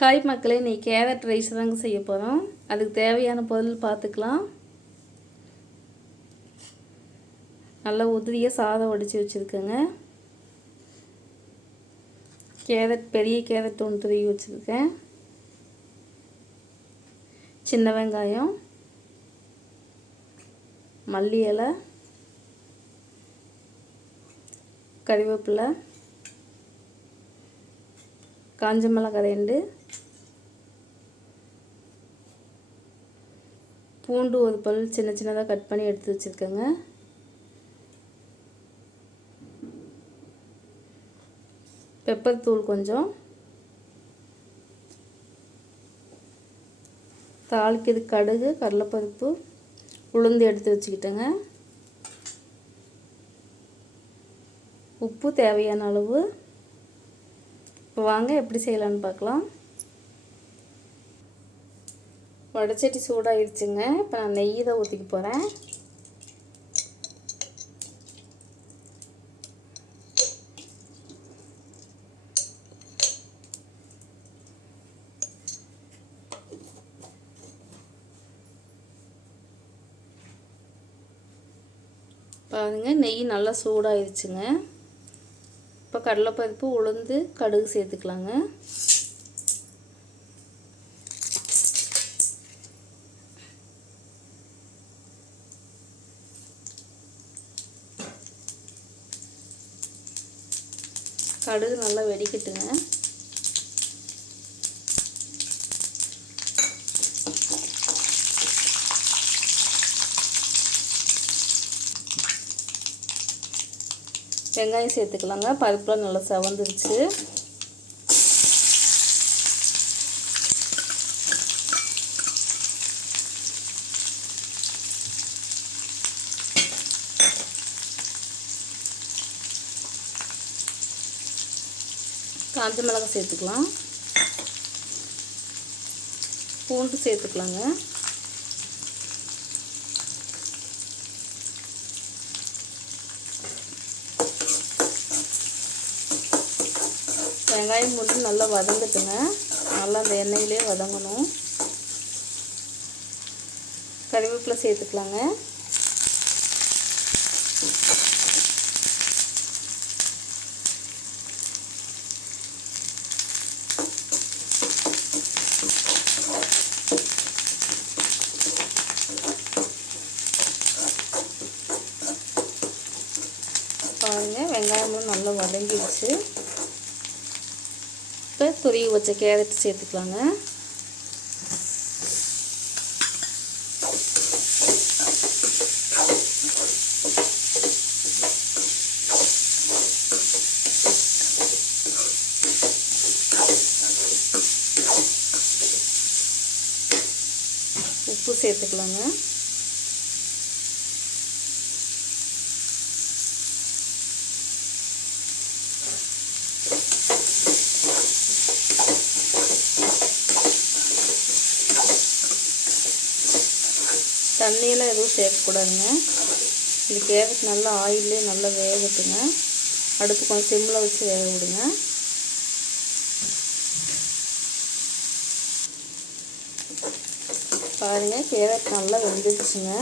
Hi மக்களே, இன்றைக்கி carrot rice தாங்க செய்ய போகிறோம். அதுக்கு தேவையான பொருள் பார்த்துக்கலாம். நல்லா உதிரியாக சாதம் வடித்து வச்சுருக்கேங்க. பெரிய கேரட் ஒன்று துருவி வச்சுருக்கேன். சின்ன வெங்காயம், மல்லி இலை, கறிவேப்பிலை, காஞ்ச மிளகாய் 2, பூண்டு ஒரு பல் சின்ன சின்னதாக கட் பண்ணி எடுத்து வச்சுருக்கேங்க. பெப்பர் தூள் கொஞ்சம், தாளிக்கிறது கடுகு, கடலைப்பருப்பு, உளுந்து எடுத்து வச்சுக்கிட்டேங்க. உப்பு தேவையான அளவு. இப்போ வாங்க எப்படி செய்யலான்னு பார்க்கலாம். வடைச்சட்டி சூடாகிடுச்சுங்க. இப்போ நான் நெய் தான் ஊற்றிக்க போகிறேன். பாருங்கள், நெய் நல்லா சூடாகிடுச்சுங்க. இப்போ கடலைப்பருப்பு, உளுந்து, கடுகு சேர்த்துக்கலாங்க. கடுகு நல்லா வெடிக்கட்டுங்க. வெங்காயம் சேர்த்துக்கலாங்க. பருப்புலாம் நல்லா செவந்துருச்சு. காஞ்ச மிளகாய் சேர்த்துக்கலாம். பூண்டு சேர்த்துக்கலாங்க. வெங்காயம் மட்டும் நல்லா வதங்கட்டுங்க. நல்லா அந்த எண்ணெயிலே வதங்கணும். கறிவேப்பிலை சேர்த்துக்கலாங்க. பாருங்கள், வெங்காயமும் நல்லா வதங்கிடுச்சு. இப்போ துருவி வச்ச கேரட் சேர்த்துக்கலாங்க. உப்பு சேர்த்துக்கலாங்க. தண்ணியெல்லாம் எதுவும் சேர்க்கக்கூடாதுங்க. இந்த கேரட் நல்லா ஆயிலே நல்லா வேகட்டுங்க. அடுப்பு கொஞ்சம் சிம்மில் வச்சு வேக விடுங்க. பாருங்கள், கேரட் நல்லா வெந்துடுச்சுங்க.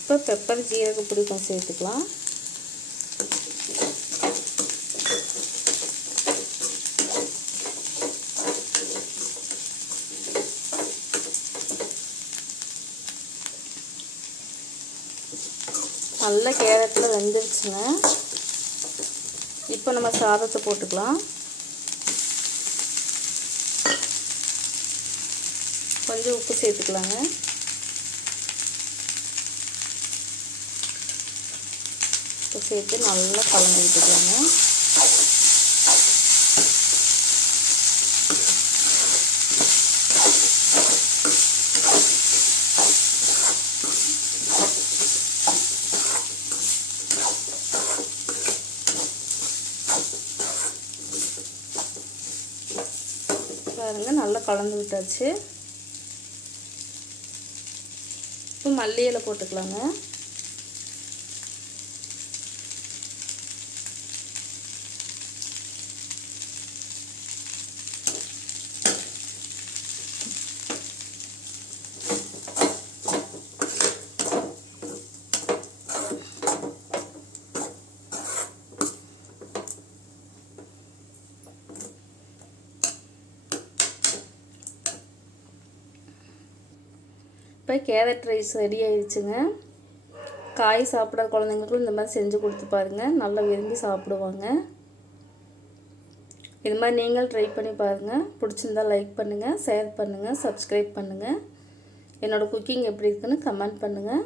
இப்போ பெப்பர், ஜீரகப்பொடி கொஞ்சம் சேர்த்துக்கலாம். நல்ல கேரட்டில் வெந்துருச்சுங்க. இப்போ நம்ம சாதத்தை போட்டுக்கலாம். கொஞ்சம் உப்பு சேர்த்துக்கலாங்க. உப்பு சேர்த்து நல்லா கலந்து விட்டுக்கலாங்க. பாருங்க, நல்லா கலந்து விட்டாச்சு. இப்போ மல்லி இலை போட்டுக்கலாங்க. இப்போ கேரட் ரைஸ் ரெடி ஆயிடுச்சுங்க. காய் சாப்பிடாத குழந்தைங்களுக்கும் இந்த மாதிரி செஞ்சு கொடுத்து பாருங்கள், நல்லா விரும்பி சாப்பிடுவாங்க. இது மாதிரி நீங்கள் ட்ரை பண்ணி பாருங்கள். பிடிச்சிருந்தா லைக் பண்ணுங்கள், ஷேர் பண்ணுங்கள், சப்ஸ்கிரைப் பண்ணுங்கள். என்னோடய குக்கிங் எப்படி இருக்குன்னு கமெண்ட் பண்ணுங்கள்.